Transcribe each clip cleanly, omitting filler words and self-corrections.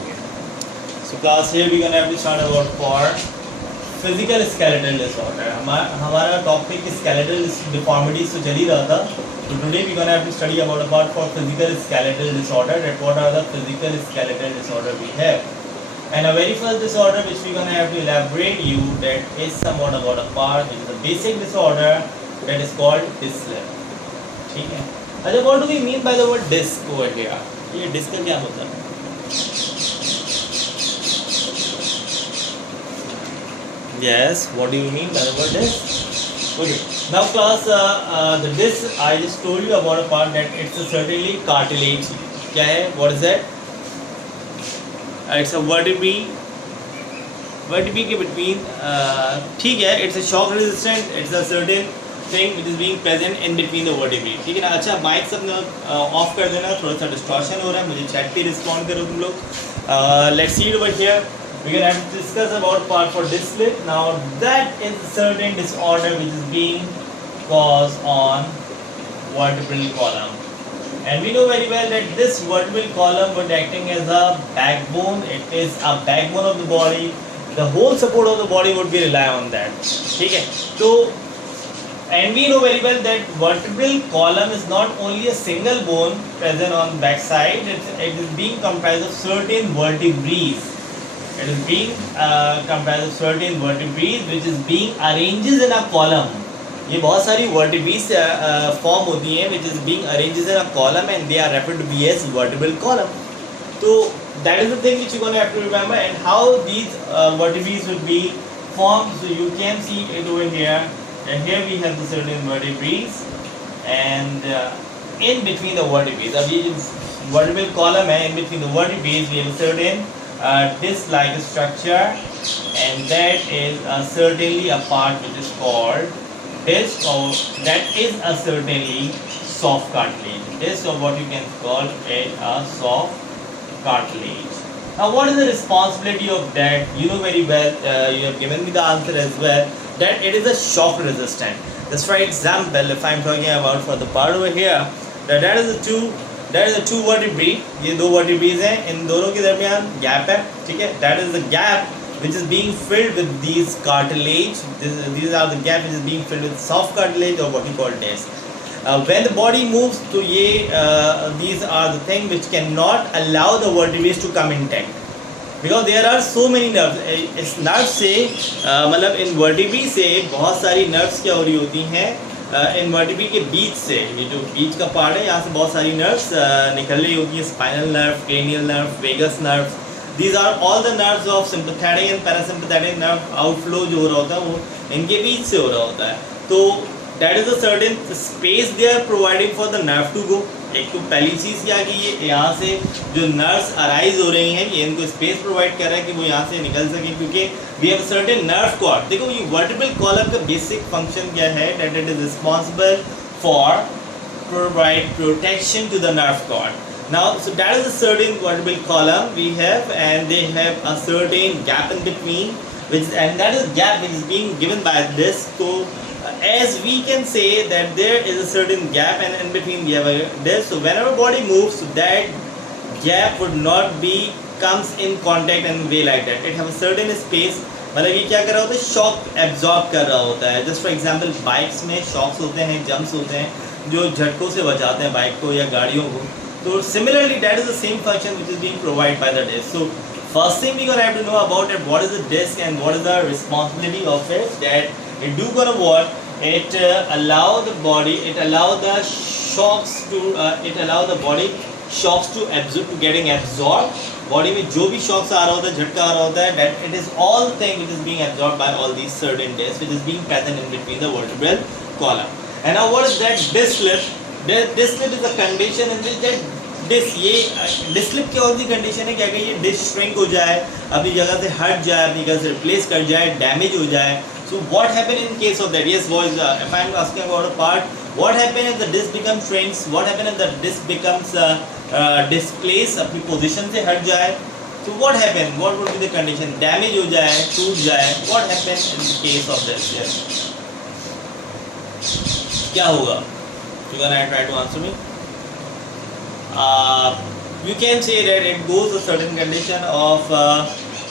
Okay. So class here we're gonna have to start about for physical skeletal disorder. हमारा topic skeletal deformities तो चल ही रहा था. So today we're gonna have to study about a part for physical skeletal disorder. That what are the physical skeletal disorder we have. And a very first disorder which we're gonna have to elaborate you that is somewhat about a part which is a basic disorder that is called dyslip. ठीक है. अच्छा, what do we mean by the word disc over here? ये disc का क्या होता है? Yes, what do you mean by the word disc? Okay. Now class, the disc I just told you about a part that it's a certainly cartilage. क्या है? What is that? It's a vertebrae के between. ठीक है. It's a shock resistant. It's a certain thing which is being present in between the vertebrae. ठीक है ना. अच्छा, mic सब ऑफ कर देना. थोड़ा सा डिस्टॉर्शन हो रहा है. मुझे चैट पे रिस्पॉन्ड करो तुम लोग. Let's see it over here. We can have to discuss about part for dyslip. Now that is a certain disorder which is being caused on vertebral column, and we know very well that this vertebral column would acting as a backbone. It is a backbone of the body. The whole support of the body would be rely on that. ठीक है. तो and we know very well that vertebral column is not only a single bone present on back side. It is being comprised of certain vertebrae. It is being comprised of certain vertebrae which is being arranged in a column. ये बहुत सारी vertebrae form होती हैं which is being arranged in a column and they are referred to be as vertebral column. So that is the thing which you are going to have to remember, and how these vertebrae would be formed. So you can see it over here, and here we have the certain vertebrae, and in between the vertebrae, अब ये जो vertebral column है, in between the vertebrae we have a certain disc-like structure, and that is certainly a part which is called disc, or that is a certainly soft cartilage. Disc, or what you can call it a soft cartilage. Now what is the responsibility of that? You know very well, you have given me the answer as well, that it is a shock resistant. Just for example, if I am talking about for the part over here, that is the two vertebrae. ये दो vertebrae हैं, इन दोनों के दरमियान gap है. ठीक है. That is the gap which is being filled with these cartilage. These are the gap which is being filled with soft cartilage, or what we call disc. When the body moves, तो ये these are the thing which cannot allow the vertebrae to come intact, because there are so many nerves. इस nerve से मतलब इन vertebrae से बहुत सारी nerves क्या हो रही होती हैं, इन वर्टिब्री के बीच से, ये जो बीच का पार्ट है, यहाँ से बहुत सारी नर्व्स निकल रही होती हैं. Spinal nerve, cranial nerve, vagus nerve. These are all the nerves of sympathetic and parasympathetic nerve. Outflow जो हो रहा होता है वो इनके बीच से हो रहा होता है. तो that is a certain space they are providing for the nerve to go. एक तो पहली चीज़ क्या कि ये यहाँ से जो नर्व्स अराइज हो रही हैं, ये इनको स्पेस प्रोवाइड कर रहा है कि वो यहाँ से निकल सकें, क्योंकि we have certain nerve cord. देखो ये वर्टिब्रल कॉलम का बेसिक फंक्शन क्या है, that it is responsible for provide protection to the nerve cord. Now, so that is a certain vertebral column we have, and they have a certain gap in between, and that is gap which is being given by this. So as we can say that there is a certain gap, and in between we have this. So whenever body moves, so that gap would not be comes in contact and way like that. It have a certain space. मतलब ये क्या कर रहा होता है, shock absorb कर रहा होता है. जस्ट फॉर एग्जांपल बाइक्स में शॉक्स होते हैं, जंप्स होते हैं जो झटकों से बचाते हैं बाइक को या गाड़ियों को. तो similarly that is the same function which is being provided by the disc. So first thing we gonna have to know about it, what is the disc and what is the responsibility of it. That it do gonna work. It allow the body, it allow the shocks to absorb, to getting absorbed. Body में जो भी shocks आ रहा होता है, झटका आ रहा होता है, that it is all thing which is being absorbed by all these certain discs which is being present in between the vertebral column. And now what is that dyslip? Dyslip is a condition in which that disc, ये disc slip की और भी condition है क्या कि ये disc shrink हो जाए, अपनी जगह से हट जाए, अपनी जगह से रिप्लेस कर जाए, डैमेज हो जाए. So what happen in case of that? Yes boys, if I am asking about a part, what happen if the disc becomes shrinks, what happen if the disc becomes displace, अपनी position से हट जाए. So what happen, what would be the condition? Damage हो जाए, टूट जाए, what happen in case of this? Yes, क्या होगा? You can try to answer me. you can say that it goes a certain condition of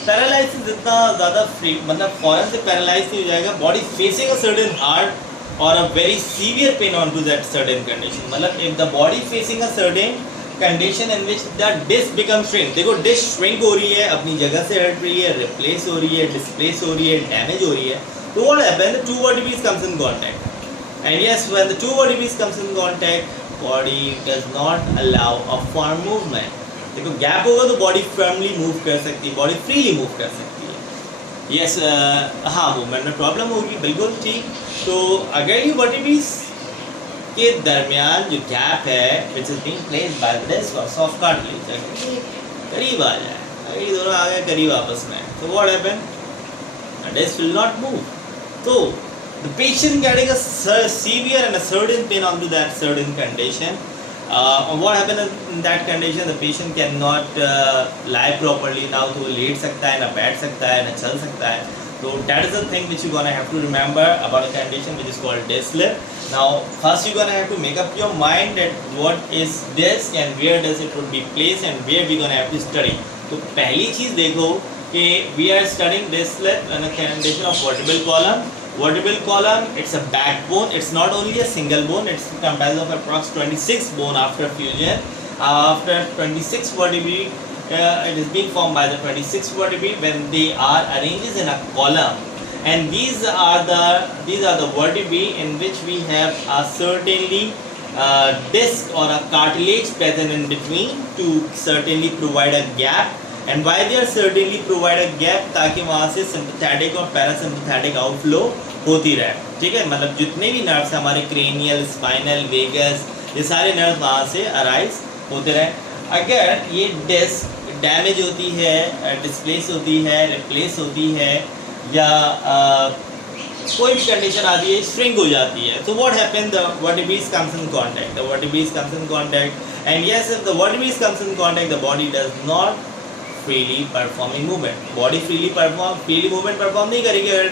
paralysis. जितना ज़्यादा free मतलब फौरन से पैरालाइज नहीं हो जाएगा, body facing a certain hard और a very severe pain on to that certain condition. मतलब if the body facing a certain condition in which the disc become shrink. देखो डिस्क श्रिंक हो रही है, अपनी जगह से हट रही है, रिप्लेस हो रही है, डिस्प्लेस हो रही है, डैमेज हो रही है. तो what happens, the two vertebrae comes in contact, and yes, when the two vertebrae comes in contact, body does not allow a firm movement. देखो गैप होगा तो बॉडी फर्मली मूव कर सकती है, बॉडी फ्रीली मूव कर सकती है. Yes हाँ, मूवमेंट में प्रॉब्लम होगी, बिल्कुल ठीक. तो अगर ये vertebrae के दरमियान जो गैप है which is being placed by the disc और सॉफ्ट कार्टिलेज करीब आ जाए, अगर ये दोनों आ गए करीब आपस में, तो what happen, the disc will not move. तो the patient getting a severe and a certain pain onto that certain condition. What happens in that condition, the patient cannot lie properly. now तो वो late सकता है, ना बैठ सकता है, ना चल सकता है. So that is the thing which you're gonna have to remember about a condition which is called disc slip. Now first you're gonna have to make up your mind that what is disc and where does it would be placed and where we're gonna have to study. तो पहली चीज़ देखो कि we are studying disc slip in a condition of vertebral column. Vertebral column, it's a backbone. It's not only a single bone. It's comprised of approx 26 bone after fusion. After 26 vertebrae, it is being formed by the 26 vertebrae when they are arranged in a column. And these are the vertebrae in which we have a certainly disc or a cartilage present in between to certainly provide a gap. And why they are certainly provide a gap, ताकि वहाँ से sympathetic और parasympathetic outflow होती रहे. ठीक है, मतलब जितने भी नर्व्स हमारे क्रेनियल, स्पाइनल, वेगस, ये सारे नर्व्स वहाँ से अराइज होते रहे. अगर ये डिस्क डैमेज होती है, डिस्प्लेस होती है, रिप्लेस होती है, या कोई भी कंडीशन आती है, श्रिंक हो जाती है, तो what happen, the vertebrae comes in contact, the vertebrae comes in contact, and yes, if the vertebrae comes in contact, the body does not freely performing movement. Body freely movement perform नहीं करेगी. अगर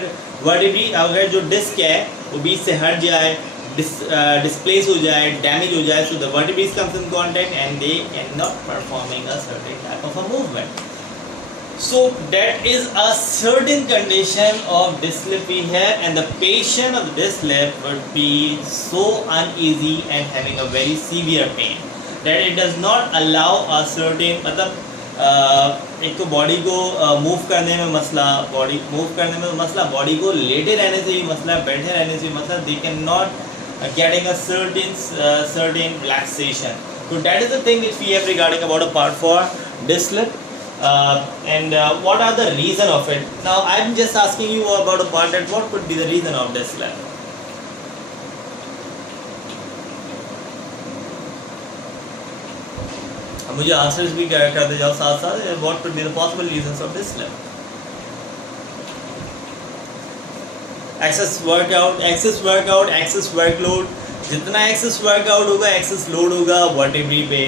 vertebrae, अगर जो disc है वो बीच से हट जाए, डिस्प्लेस हो जाए, डैमेज हो जाए, so the vertebrae comes in contact and they cannot performing a certain type of a movement. So that is a certain condition of disc slip we have, and the patient of disc slip would be so uneasy and having a very severe pain that it does not allow a certain, मतलब एक तो body को move करने में मसला, body को लेटे रहने से ही मसला, बैठे रहने से ही मसला. They can not getting a certain relaxation. So that is the thing which we have regarding about a part for disc slip. And what are the reason of it? Now I am just asking you about a part that what could be the reason of disc slip. मुझे answers भी करते जाओ साथ साथ. What could be the possible reasons of disc slip? Excess workout, excess workload. जितना excess workout होगा, excess load होगा vertebrae पे,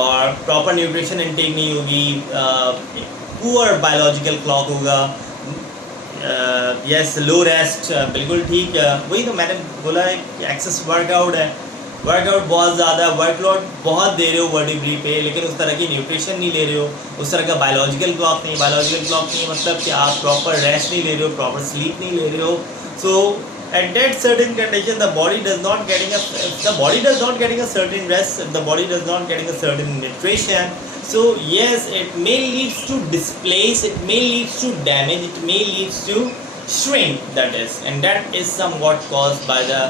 और प्रॉपर न्यूट्रिशन इनटेक नहीं होगी, पुअर बायोलॉजिकल क्लॉक होगा. यस, लो रेस्ट, बिल्कुल ठीक. वही तो मैंने बोला है, एक्सेस वर्कआउट है, वर्कआउट बहुत ज़्यादा, वर्कलोड बहुत दे रहे हो वर्टिब्री पे, लेकिन उस तरह की न्यूट्रिशन नहीं ले रहे हो, उस तरह का बायोलॉजिकल क्लॉक नहीं मतलब कि आप प्रॉपर रेस्ट नहीं ले रहे हो, प्रॉपर स्लीप नहीं ले रहे हो. सो at that certain condition, the body does not getting a certain rest, the body does not getting a certain nutrition. So yes, it may leads to displace, it may leads to damage, it may leads to shrink, that is, and that is somewhat caused by the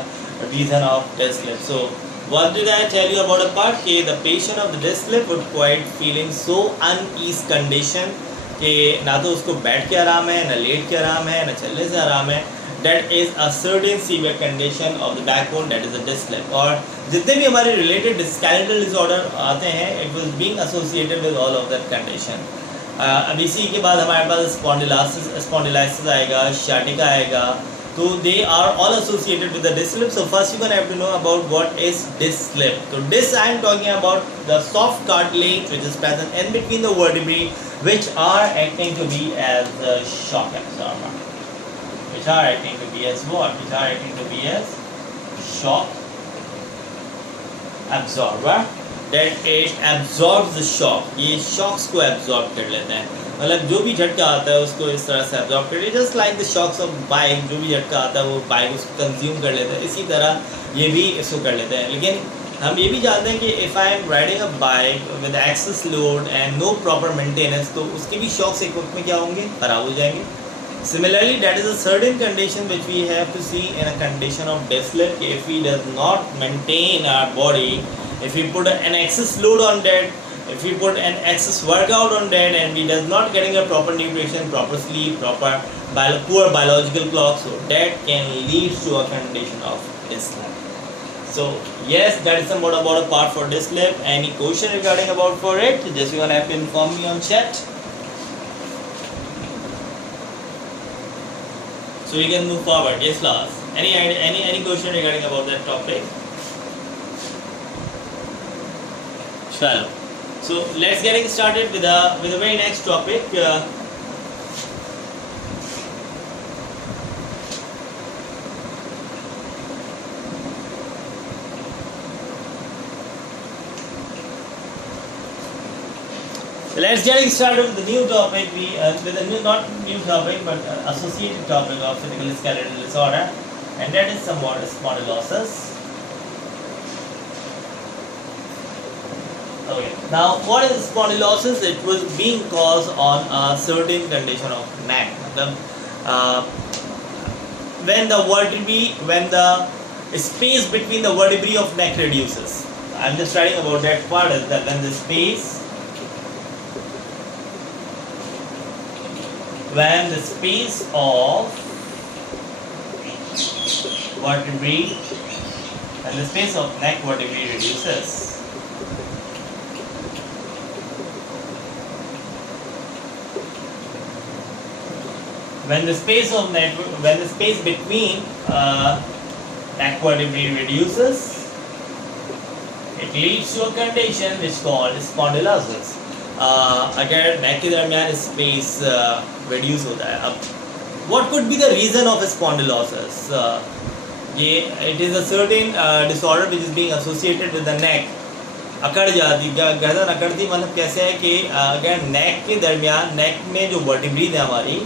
reason of disc slip. So what did I tell you about a part? कि the patient of the disc slip would quite feeling so unease condition कि ना तो उसको बैठ के आराम है, ना लेट के आराम है, ना चलने से आराम है. That is a certain severe condition of the backbone, that is a disc slip. और जितने भी हमारे related skeletal disorder आते हैं, it was being associated with all of that condition. अब इसी के बाद हमारे पास spondylitis आएगा, sciatica आएगा, so they are all associated with the disc slip. So first you're gonna have to know about what is disc slip. So disc, I am talking about the soft cartilage which is present in between the vertebrae, which are acting to be as the shock absorber. Which are acting to be as what? Which are acting to be as shock absorber. that it absorbs the shock, ये shocks को absorb कर लेता है, मतलब जो भी झटका आता है उसको इस तरह से absorb कर लेता है, just like the shocks of bike, जो भी झटका आता है वो बाइक उसको कंज्यूम कर लेता है, इसी तरह ये भी इसको कर लेता है। लेकिन हम ये भी जानते हैं कि if I am riding a bike with excess load and no proper maintenance, तो उसके भी शॉक्स एक वक्त में क्या होंगे, खराब हो जाएंगे। Similarly, that is a certain condition which we have to see in a condition of death slip. If we does not maintain our body, if we put an excess load on that, if we put an excess workout on that, and we does not getting a proper nutrition, proper sleep, poor biological clock, so that can lead to a condition of death slip. So yes, that is somewhat about a part for death slip. Any question regarding about for it? Just you wanna have to inform me on chat. So we can move forward. Yes, class. Any question regarding about that topic? Shallow. So let's getting started with the very next topic. Let's getting started with the new topic. With a not new topic but associated topic of physical skeletal disorder, and that is somewhat spondylosis. Okay. Now, what is spondylosis? It was being caused on a certain condition of neck. When the space between the vertebrae of neck reduces. I'm just writing about that part. Is that when the space of vertebrae, when the space of neck vertebrae reduces, when the space between neck vertebrae reduces, it leads to a condition which is called spondylosis. अगर नेक के दरमियान space reduce होता है, अब what could be the reason of spondylosis? ये it is a certain disorder which is being associated with the neck. अकड़ जाती, गर्दन अकड़ती मतलब कैसे है कि अगर नेक के दरमियान, नेक में जो वर्टिब्री है हमारी,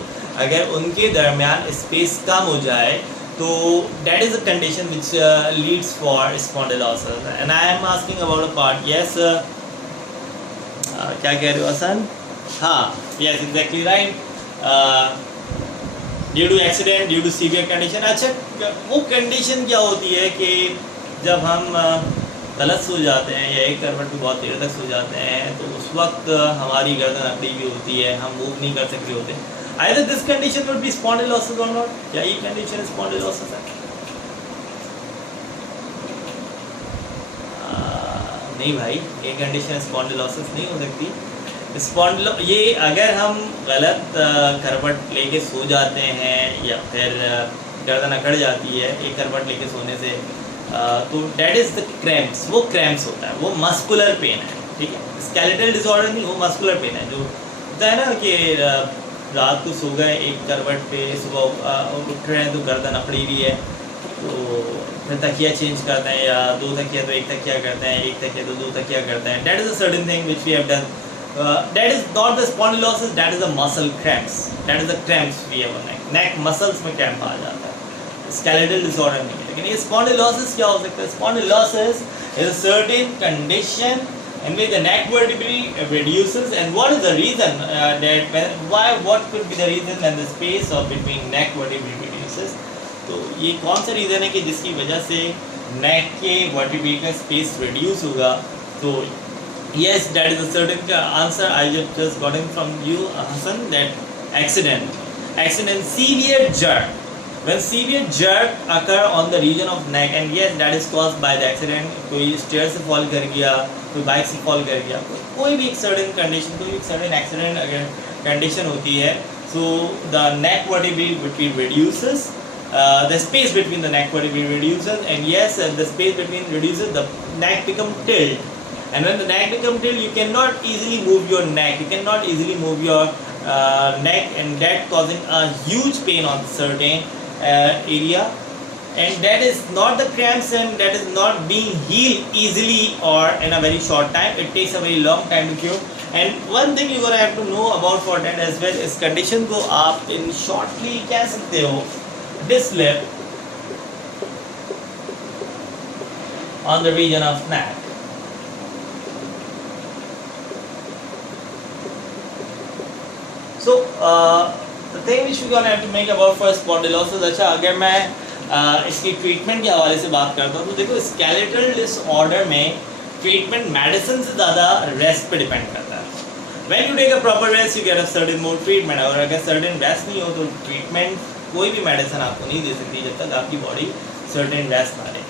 अगर उनके दरमियान स्पेस कम हो जाए तो that is a condition which leads for spondylosis. And I am asking about a part. Yes, क्या कह रहे हो हसन? हाँ, yes, exactly right. Due to accident, due to severe condition. अच्छा, वो condition क्या होती है कि जब हम गलत सो जाते हैं या एक करवट पे बहुत देर तक सो जाते हैं तो उस वक्त हमारी गर्दन अकड़ी हुई होती है, हम मूव नहीं कर सकते होते। Either this condition would be spondylosis or not. क्या ये condition spondylosis है? नहीं भाई, ये कंडीशन स्पॉन्डिलोसिस नहीं हो सकती। ये अगर हम गलत करवट लेके सो जाते हैं या फिर गर्दन अकड़ जाती है एक करवट लेके सोने से, तो डेट इज़ द क्रैम्प्स, वो क्रैम्प्स होता है, वो मस्कुलर पेन है, ठीक है। स्केलेटल डिसऑर्डर नहीं, वो मस्कुलर पेन है। जो होता है ना कि रात को सो गए एक करवट पे, सुबह उठ रहे हैं तो गर्दन अकड़ी हुई है, तो फिर तकिया चेंज करते हैं, या दो तकिया तो एक तकिया करते हैं, एक तकिया तो दो तकिया करते हैं। That is a certain thing which we have done. That is not the spondylosis, that is a muscle cramps, that is the cramps we have on neck. Neck muscles में क्रैम्प आ जाता है, स्केलेटल डिसऑर्डर नहीं है। लेकिन ये spondylosis क्या हो सकता है? Spondylosis is a certain condition in which the neck vertebrae reduces, and what is the reason what could be the reason when the space of between neck vertebrae reduces? तो ये कौन सा रीज़न है कि जिसकी वजह से नेक के वर्टिब्रे का स्पेस रिड्यूस होगा? तो yes, that is a certain answer I just got in from you, Hassan, that accident, severe jerk. When severe jerk occur on the region of neck, and yes, that is caused by the accident. कोई stair से fall कर गया, कोई bike से fall कर गया, कोई भी एक सर्टेन कंडीशन, कोई एक सर्टेन एक्सीडेंट अगर कंडीशन होती है, so the neck vertebrae reduces. The space between the neck vertebrae reduces, and yes, the space between reduces, the neck become tilt, and when the neck become tilt, you cannot easily move your neck, you cannot easily move your neck, and that causing a huge pain on certain area, and that is not the cramps and that is not being healed easily or in a very short time. It takes a very long time to cure. And one thing you're gonna have to know about for that as well, इस condition को आप in shortly कह सकते हो dyslip on the region of neck. So the thing which we're gonna have to make about for spondylosis, अच्छा अगर मैं इसकी ट्रीटमेंट के हवाले से बात करता हूँ तो देखो स्केलेटल डिसऑर्डर में ट्रीटमेंट मेडिसिन से ज़्यादा रेस्ट पे डिपेंड करता है. When you take a proper rest you get a certain more treatment. और अगर सर्टेन रेस्ट नहीं हो तो ट्रीटमेंट कोई भी मेडिसिन आपको नहीं दे सकती जब तक आपकी बॉडी सर्टेन रेस्ट ना ले.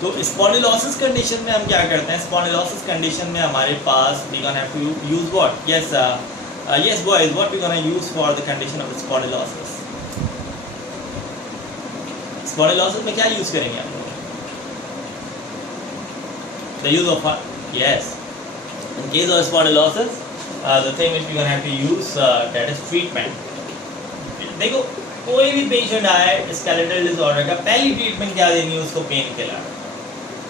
तो स्पॉन्डिलोसिस कंडीशन में हम क्या करते हैं, स्पॉन्डिलोसिस कंडीशन में हमारे पास we gonna have to use what, yes boys, what we gonna use for the condition of spondylosis? Spondylosis में क्या यूज करेंगे आप लोग? The use of yes, in case of spondylosis the thing which we gonna have to use that is treatment. देखो कोई भी patient आए skeletal disorder का, पहली ट्रीटमेंट क्या देंगे उसको? Painkiller.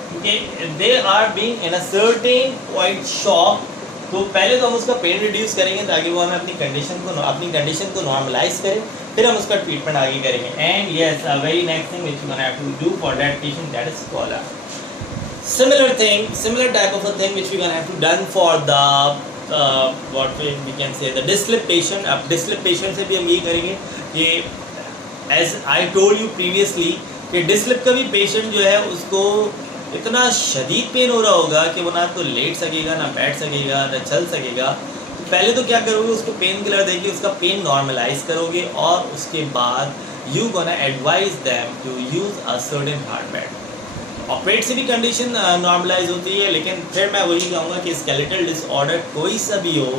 क्योंकि they are being in a certain point shock. तो पहले तो हम उसका पेन रिड्यूस करेंगे ताकि वो हमें अपनी कंडीशन को नॉर्मलाइज करें, फिर हम उसका ट्रीटमेंट आगे करेंगे. And yes a very next thing which you gonna have to do for that patient, that is collar. Similar type of a thing which we gonna have to done for the what we can say the dyslip patient. अब dyslip patient से भी हम यही करेंगे कि as I told you previously कि dyslip का भी patient जो है उसको इतना शदीद पेन हो रहा होगा कि वो ना तो लेट सकेगा, ना बैठ सकेगा, ना चल सकेगा. तो पहले तो क्या करोगे, उसको पेन किलर देके उसका पेन नॉर्मलाइज करोगे और उसके बाद you gonna advise them to use a certain hard bed. Operate से भी कंडीशन नॉर्मलाइज होती है, लेकिन फिर मैं वही कहूँगा कि स्केलेटल डिसऑर्डर कोई सा भी हो,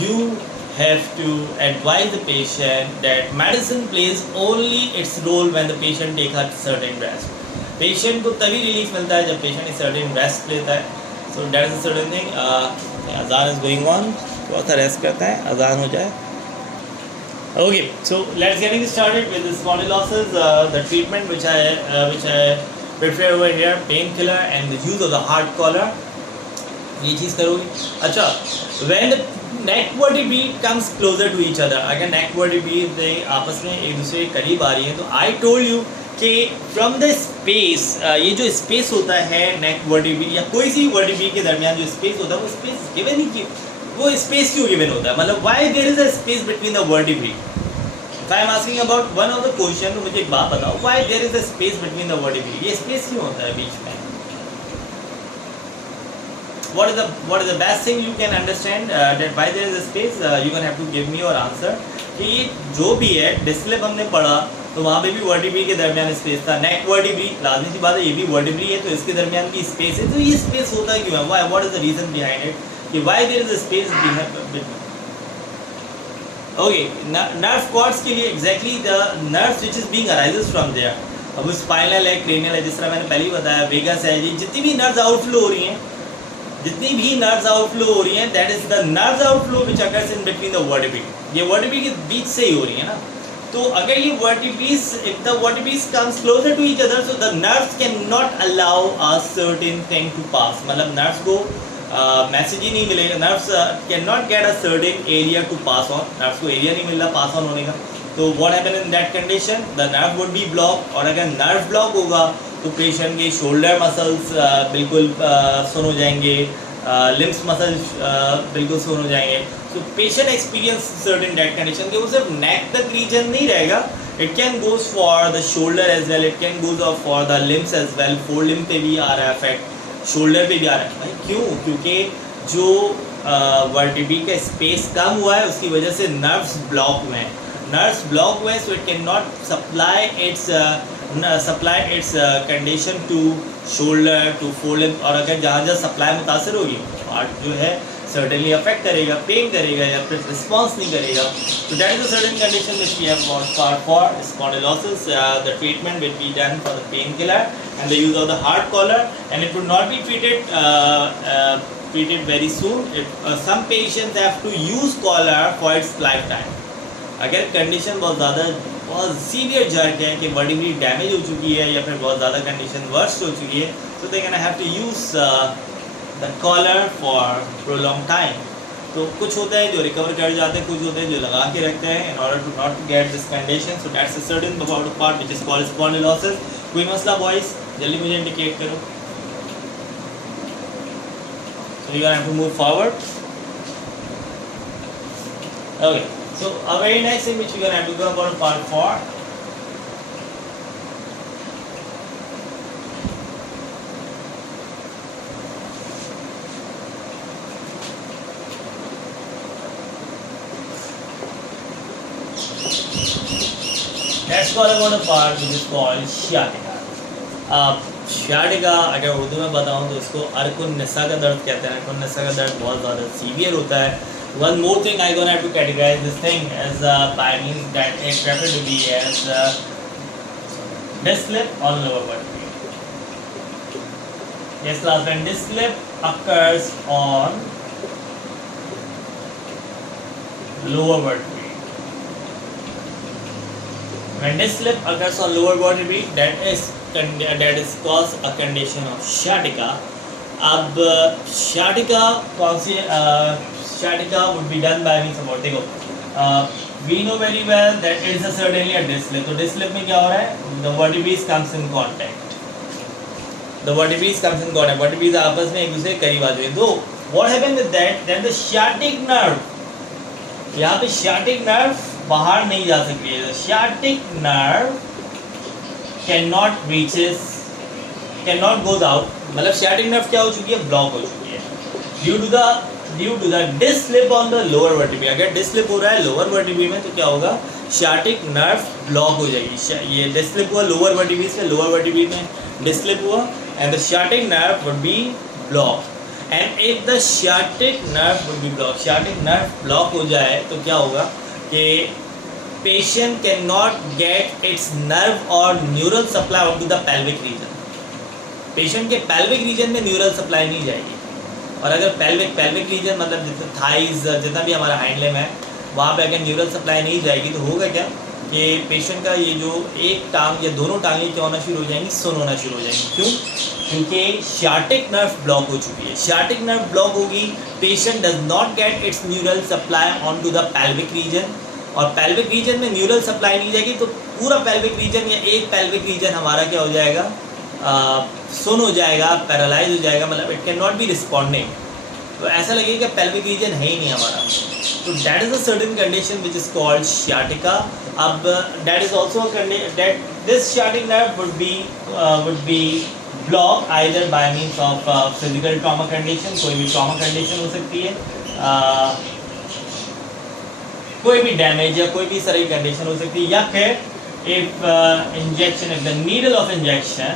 you have to advise the patient that medicine plays only its role when the patient take a certain rest. Patient को तभी रिलीफ मिलता है जब पेशेंट एक सर्टेन रेस्ट लेता है. So that is a certain thing. अजान इज गोइंग ऑन, थोड़ा सा रेस्ट करता है, अजान हो जाए. Okay, so let's getting started with the spondylosis. The treatment which I prefer over here, pain killer and the use of the hard collar. ये चीज़ करोगे. अच्छा, when the neck vertebrae comes closer to each other, अगर neck vertebrae आपस में एक दूसरे के करीब आ रही है, तो आई टोल्ड यू कि फ्रॉम द स्पेस, ये जो स्पेस होता है नेक वर्टिब्रे या कोई सी वर्टिब्रे के दरमियान जो स्पेस होता है, वो स्पेस गिवन ही क्यों, वो स्पेस क्यों गिवन होता है? मतलब why there is a space between the vertebrae? If I am asking about one of the question, तो मुझे एक बात बताओ, why there is a space between the vertebrae? ये स्पेस क्यों होता है बीच में? what is the best thing you can understand that why there is a space? You gonna have to give me your answer. कि ये जो भी है डिस्लिप हमने पढ़ा तो वहाँ पे भी वर्टिब्रे के दरमियान स्पेस था. नेक वर्टिब्रे लाजमी सी बात है, ये भी वर्टिब्रे है तो इसके दरमियान भी स्पेस है. तो ये स्पेस होता क्यों है? Why, what is the reason behind it कि why there is a space between? Okay, nerve cords के लिए exactly the nerves which is being arises from there. अब स्पाइनल है, क्रेनियल है, जिस तरह मैंने पहले ही बताया, वेगस है, ये जितनी भी नर्व्स आउटफ्लो हो रही हैं, that is the nerves outflow which occurs in between the vertebrae. ये वर्टिब्रे के बीच से ही हो रही है ना. तो अगर ये vertebrae, if the vertebrae comes closer to each other, so the nerves can not allow a certain thing to pass. मतलब नर्व्स को मैसेज ही नहीं मिलेगा, nerves can not get a certain area to pass on. Nerves को area नहीं मिल रहा pass on होने का. तो what happen in that condition? The nerve would be block. और अगर नर्व ब्लॉक होगा तो पेशेंट के शोल्डर मसल्स बिल्कुल सुन हो जाएंगे, लिम्स मसल्स बिल्कुल सुन हो जाएंगे. So patient experience certain that condition कि वो सिर्फ नेक तक रीजन नहीं रहेगा, it can goes for the shoulder as well, it can goes for the limbs as well. Forelimb पे भी आ रहा है इफेक्ट, शोल्डर पे भी आ रहा है. भाई क्यों? क्योंकि जो वर्टिब्रे का स्पेस कम हुआ है उसकी वजह से नर्व्स ब्लॉक हुए हैं. नर्व्स ब्लॉक हुए हैं, so it can not supply its condition to shoulder to forelimb. और अगर जहाँ जहाँ सप्लाई मुतासर होगी, हार्ट जो है सर्टेनली अफेक्ट करेगा, पेन करेगा या फिर रिस्पॉन्स नहीं करेगा. तो that is a certain condition which we have for spondylosis. The treatment will be done for the pain killer and the use of the hard collar, and it would not be treated very soon. Some patients have to use collar for its lifetime. अगर condition बहुत ज़्यादा बहुत severe jerk है कि vertebrae damage हो चुकी है या फिर बहुत ज़्यादा कंडीशन वर्स्ट हो चुकी है, so they gonna have to use the collar for prolonged time. तो कुछ होता है जो रिकवर कर जाते हैं, कुछ होते हैं जो लगा के रखते हैं in order to not to get this condition. So that's a certain part which is called spondylosis. कोई मसला बॉयज, जल्दी मुझे इंडिकेट करो. So you have to move forward. Okay. So a very next thing which we are going to have to go about part 4. Let's go about a part which is called sciatica. sciatica अगर उर्दू में बताऊँ तो इसको अरकुन नसा का दर्द कहते हैं. अरकुन नसा का दर्द बहुत ज़्यादा सीवियर होता है. One more thing I'm gonna have to categorize this thing as by means that it refer to be as disc slip on lower vertebrae. Yes, class, when disc slip occurs on lower vertebrae. When disc slip occurs on lower vertebrae, that is cause a condition of sciatica. अब sciatica कौन सी sciatica would be done by means of what? देखो, we know very well that it is certainly a disc slip. तो disc slip में क्या हो रहा है? The vertebrae comes in contact. The vertebrae comes in contact. Vertebrae आपस में एक दूसरे के करीब आ जाते हैं. तो what happens with that? That the sciatic nerve, यहाँ पे sciatic nerve बाहर नहीं जा सकती है. The sciatic nerve cannot goes out. मतलब sciatic nerve क्या हो चुकी है? ब्लॉक हो चुकी है. Due to the disc slip on the lower vertebrae. अगर disc slip हो रहा है lower vertebrae में तो क्या होगा? sciatic nerve block हो जाएगी. ये disc slip हुआ lower vertebrae से, lower vertebrae में disc slip हुआ and the sciatic nerve would be blocked. And if the sciatic nerve would be blocked, sciatic nerve block हो जाए तो क्या होगा कि patient cannot get its nerve or neural supply onto the pelvic region. patient के pelvic region में neural supply नहीं जाएगी. और अगर pelvic रीजन मतलब जितना थाइज जितना भी हमारा हाइंड लेम है वहाँ पे अगर न्यूरल सप्लाई नहीं जाएगी तो होगा क्या कि पेशेंट का ये जो एक टांग या दोनों टांगें क्या होना शुरू हो जाएंगी? सुन होना शुरू हो जाएंगी. क्यों? क्योंकि sciatic nerve ब्लॉक हो चुकी है. sciatic nerve ब्लॉक होगी, patient does not get its neural supply on to the pelvic region. और pelvic रीजन में न्यूरल सप्लाई नहीं जाएगी तो पूरा pelvic रीजन या एक pelvic रीजन हमारा क्या हो जाएगा? सुन हो जाएगा, पैरालाइज हो जाएगा, मतलब it can not be responding. तो ऐसा लगेगा कि pelvic रीजन है ही नहीं हमारा. तो that is a certain condition which is called sciatica. अब that is also that this sciatic nerve would be blocked either by means of physical trauma condition. कोई भी trauma condition हो सकती है, कोई भी डैमेज या कोई भी इस तरह की कंडीशन हो सकती है, या फिर if the needle of injection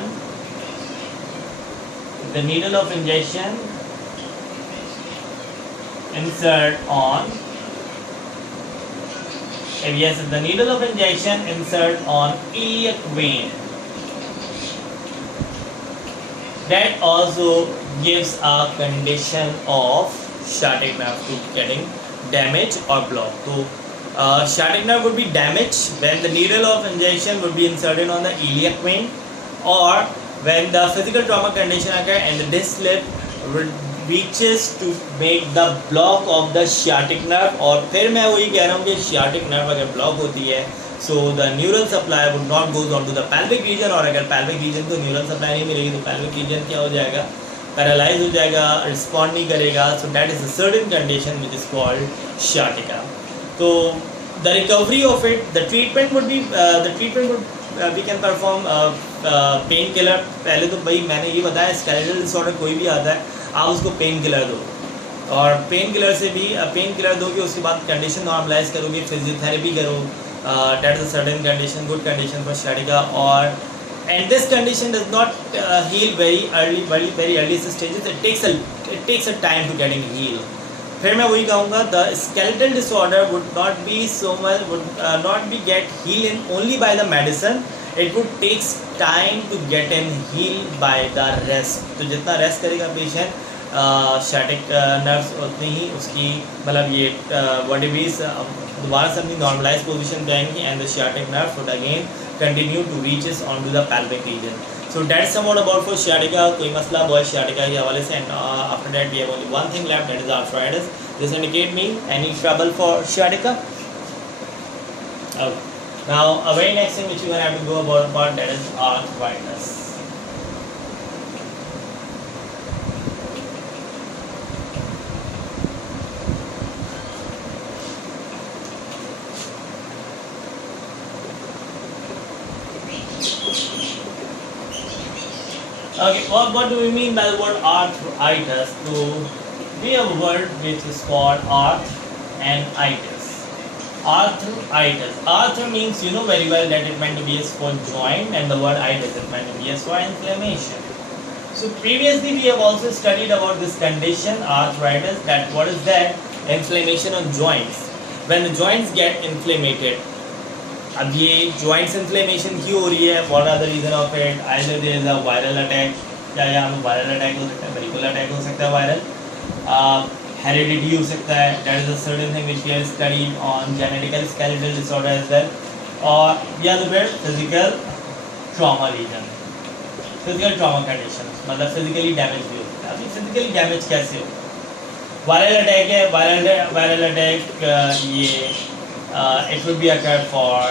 insert on iliac vein, that also gives a condition of sciatic nerve to getting damaged or blocked. So sciatic nerve would be damaged when the needle of injection would be inserted on the iliac vein, or when the physical trauma condition occur and the disc slip reaches to make the block of the sciatic nerve. और फिर मैं वही कह रहा हूँ कि sciatic nerve अगर block होती है so the neural supply would not goes on to the pelvic region, और अगर pelvic region को neural supply नहीं मिलेगी तो pelvic region क्या हो जाएगा? पैरालाइज हो जाएगा, रिस्पॉन्ड नहीं करेगा. so that is a certain condition which is called sciatica. तो the recovery of it, the treatment would we can perform pain killer. पहले तो भाई मैंने ये बताया स्केलेटल डिसऑर्डर कोई भी आता है आप उसको पेन किलर दो, और पेन किलर से भी पेन किलर दोगे उसके बाद कंडीशन नॉर्मलाइज करोगे, फिजियोथेरेपी करो. That is a certain condition, good condition for sciatica. और and this condition does not heal very early stages. It takes a time to getting healed. फिर मैं वही कहूँगा the skeletal disorder would not be get healed only by the medicine. It would takes time to get in healed by the rest. तो जितना rest करेगा patient sciatic nerves उतनी ही उसकी मतलब ये vertebrae दोबारा से अपनी नॉर्मलाइज पोजीशन पे आएंगी and the sciatic nerve would again continue to reaches onto the pelvic region. So that's somewhat about for sciatica. कोई मसला boy sciatica के हवाले से, and after that we have only one thing left, that is arthritis. This indicate me any trouble for sciatica? Okay. Now a very next thing which you are going to have to go about that is arthritis. Okay, what do we mean by the word arthritis? So we have a word which is called arth and itis. Arthritis. Arth means you know very well that it meant to be as for joint, and the word itis is meant to be as for inflammation. So previously we have also studied about this condition arthritis, that what is that? Inflammation on joints. When the joints get inflamed. अब ये joints inflammation क्यों हो रही है? What are the reason of it? Either there is a viral attack, क्या यहाँ पे viral attack हो सकता है, varicose attack हो सकता है viral, heredity हो सकता है, that is a certain thing which we have studied on genetical skeletal disorder as well, और या तो फिर physical trauma region, physical trauma condition, मतलब physically damage भी हो सकता है. अभी physically damage कैसे हो? Viral attack है, viral attack ये it would be occurred for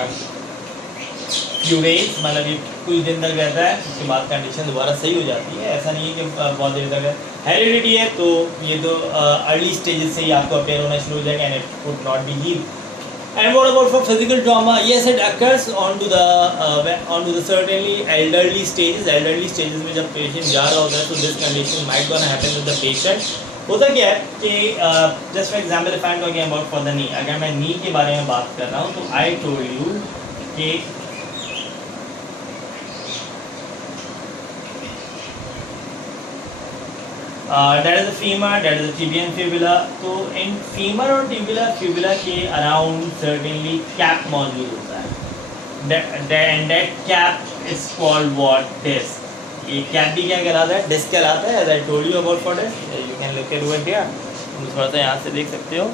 few days, मतलब ये कुछ दिन तक रहता है, उसके बाद कंडीशन दोबारा सही हो जाती है. ऐसा नहीं है कि बहुत देर तक है. हेरिडिटी है तो ये तो अर्ली स्टेजेस से ही आपको अपेयर होना शुरू हो जाएगा and it would not be heal. And what about for physical trauma? Yes, it occurs onto the certainly elderly stages. Elderly stages में जब patient जा रहा होता है तो this condition might gonna happen with the patient. होता क्या है कि just for example if I am talking about for the knee, अगर मैं knee के बारे में बात कर रहा हूँ तो I told you कि that is the femur, that is the tibia and fibula. तो in femur और fibula के around certainly cap मौजूद होता है. And that cap is called what? Disc. ये कैप भी क्या कहलाता है? डिस्क कहलाता है. As I told you about for this, you can look at it here. तुम थोड़ा सा यहाँ से देख सकते हो.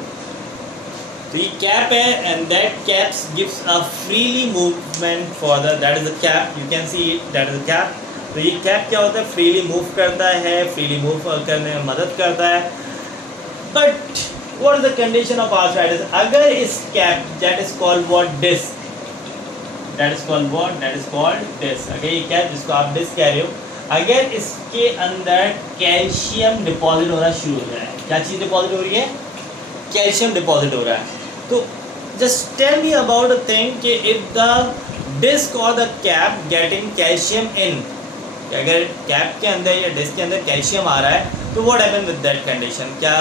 तो ये कैप है and that cap gives a freely movement for the, that is the cap. You can see it, that is the cap. तो ये कैप क्या होता है? फ्रीली मूव करता है, फ्रीली मूव करने में मदद करता है. But what is the condition of arthritis? अगर इस cap, that is called what? Disc. That is called what? That is called disc. अगर ये कैप जिसको आप डिस्क कह रहे हो, अगर इसके अंदर कैल्शियम डिपॉजिट होना शुरू हो जाए, क्या चीज़ डिपॉजिट हो रही है? कैल्शियम डिपॉजिट हो रहा है. तो just tell me about a thing कि if the disc or the cap getting calcium in, अगर कैप के अंदर या डिस्क के अंदर कैल्शियम आ रहा है तो what happen with that condition? क्या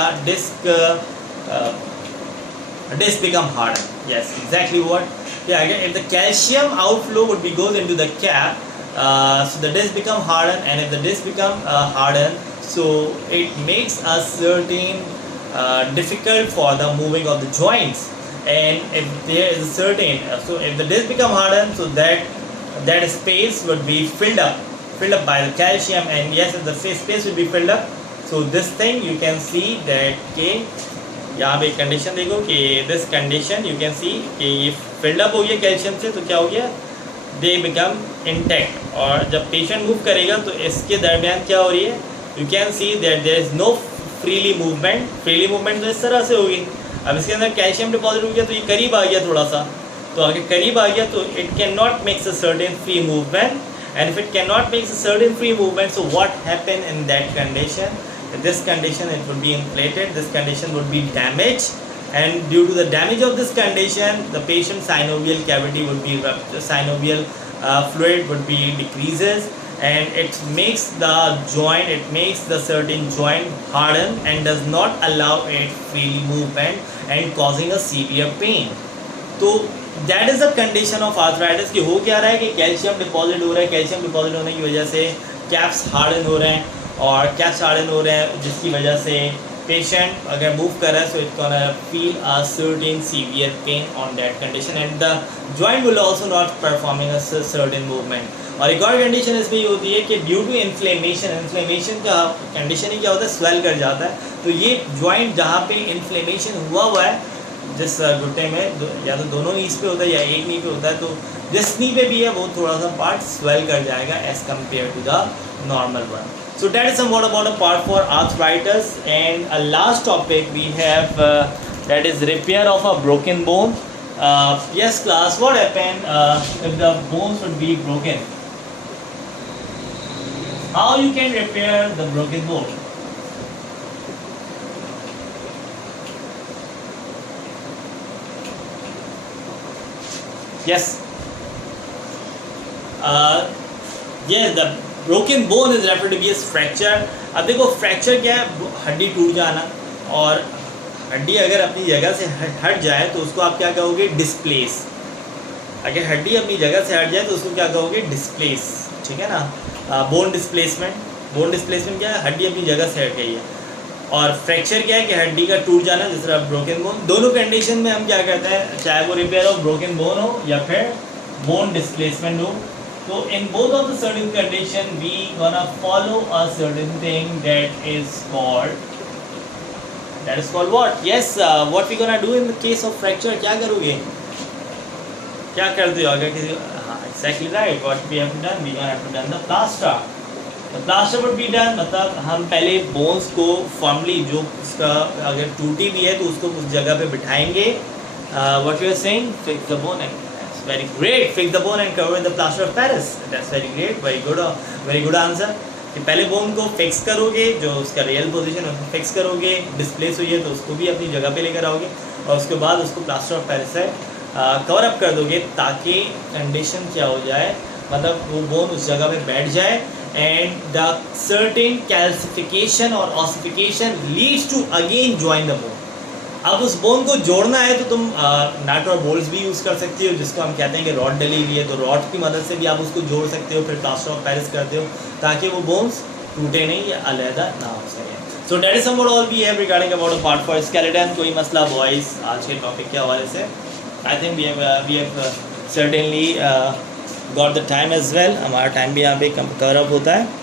disc become harder? Yes, exactly what? Yeah, again, if the calcium outflow would be goes into the cap, so the disc become hardened, and if the disc become hardened, so it makes a certain difficult for the moving of the joints. And if there is a certain, so if the disc become hardened, so that space would be filled up by the calcium, and yes, if the space will be filled up, so this thing you can see that के यहाँ पे condition देखो कि this condition you can सी कि ये filled up हो गया calcium से, तो क्या हो गया? They become intact. और जब पेशेंट मूव करेगा तो इसके दरमियान क्या हो रही है? You can see that there is no freely movement तो इस तरह से होगी. अब इसके अंदर कैल्शियम डिपॉजिट हो गया तो ये करीब आ गया थोड़ा सा, तो अगर करीब आ गया तो it can not makes a certain free movement. And if it can not makes a certain free movement, so what happen in that condition? In this condition it would be inflated, this condition would be damaged, and due to the damage of this condition the patient's synovial cavity would be ruptured, synovial fluid would be decreases, and it makes the joint, it makes the certain joint harden and does not allow it free movement and causing a severe pain. तो that is the condition of arthritis कि हो क्या रहा है कि calcium deposit हो रहा है, कैल्शियम डिपॉजिट होने की वजह से कैप्स हार्डन हो रहे हैं और कैप्स हार्डन हो रहे हैं, जिसकी वजह से पेशेंट अगर मूव कर रहा है सो it can feel a certain severe pain on that condition, and the joint will also not performing a certain movement. और एक और कंडीशन इसमें ये होती है कि ड्यू टू इन्फ्लेमेशन का कंडीशन ही क्या होता है? स्वेल कर जाता है. तो ये जॉइंट जहाँ पे इन्फ्लेमेशन हुआ है, जिस घुटने में या तो दोनों नीज पे होता है या एक नी पे होता है, तो जिस नी पे भी है वो थोड़ा सा पार्ट स्वेल कर जाएगा as compare to the normal one. So that is somewhat about a part for arthritis. And a last topic we have that is repair of a broken bone. Yes class, what happened if the bones would be broken? How you can repair the broken bone? Yes. Yes, the broken bone is referred to be as fracture. अब देखो fracture क्या है, हड्डी टूट जाना, और हड्डी अगर अपनी जगह से हट जाए तो उसको आप क्या कहोगे, डिस्प्लेस. अगर हड्डी अपनी जगह से हट जाए तो उसको क्या कहोगे, डिस्प्लेस. ठीक है ना. Bone displacement. बोन डिस्प्लेसमेंट क्या है, हड्डी अपनी जगह से हट गई है. और फ्रैक्चर क्या है कि हड्डी का टूट जाना, जिस तरह ब्रोकन बोन. दोनों कंडीशन में हम क्या करते हैं, चाहे वो रिपेयर ऑफ ब्रोकन बोन हो या फिर बोन डिस्प्लेसमेंट हो. So in both of the certain condition we gonna follow a certain thing that is called what? Yes, what we gonna do in the case of fracture? क्या करोगे, क्या करते हो अगर किसी, हाँ exactly right, what we have done, we gonna have to done the plaster. The plaster would be done, मतलब हम पहले bones को firmly, जो उसका अगर टूटी भी है तो उसको उस जगह पे बिठाएंगे. What you are saying, fix the bone. Very great. Fix the bone and cover with the plaster of Paris. That's very great. Very good answer. कि पहले बोन को फिक्स करोगे, जो उसका रियल पोजीशन है उसको फिक्स करोगे. डिस्प्लेस हुई है तो उसको भी अपनी जगह पे लेकर आओगे, और उसके बाद उसको प्लास्टर ऑफ पेरिस से कवर अप कर दोगे, ताकि कंडीशन क्या हो जाए, मतलब वो बोन उस जगह पे बैठ जाए. एंड द सर्टेन कैल्सिफिकेशन और ossification leads to again join the bone. अब उस बोन को जोड़ना है तो तुम नट और बोल्ट्स भी यूज़ कर सकते हो, जिसको हम कहते हैं कि रॉड डली हुई है, तो रॉड की मदद से भी आप उसको जोड़ सकते हो, फिर प्लास्टर ऑफ पेरिस करते हो ताकि वो बोन्स टूटे नहीं या अलहदा ना हो सके. So that is somewhat all we have regarding about a part for skeleton. कोई मसला बॉयज़ आज के टॉपिक के हवाले से? I think we have certainly got the time as well. हमारा टाइम भी यहाँ पे कवर अप होता है.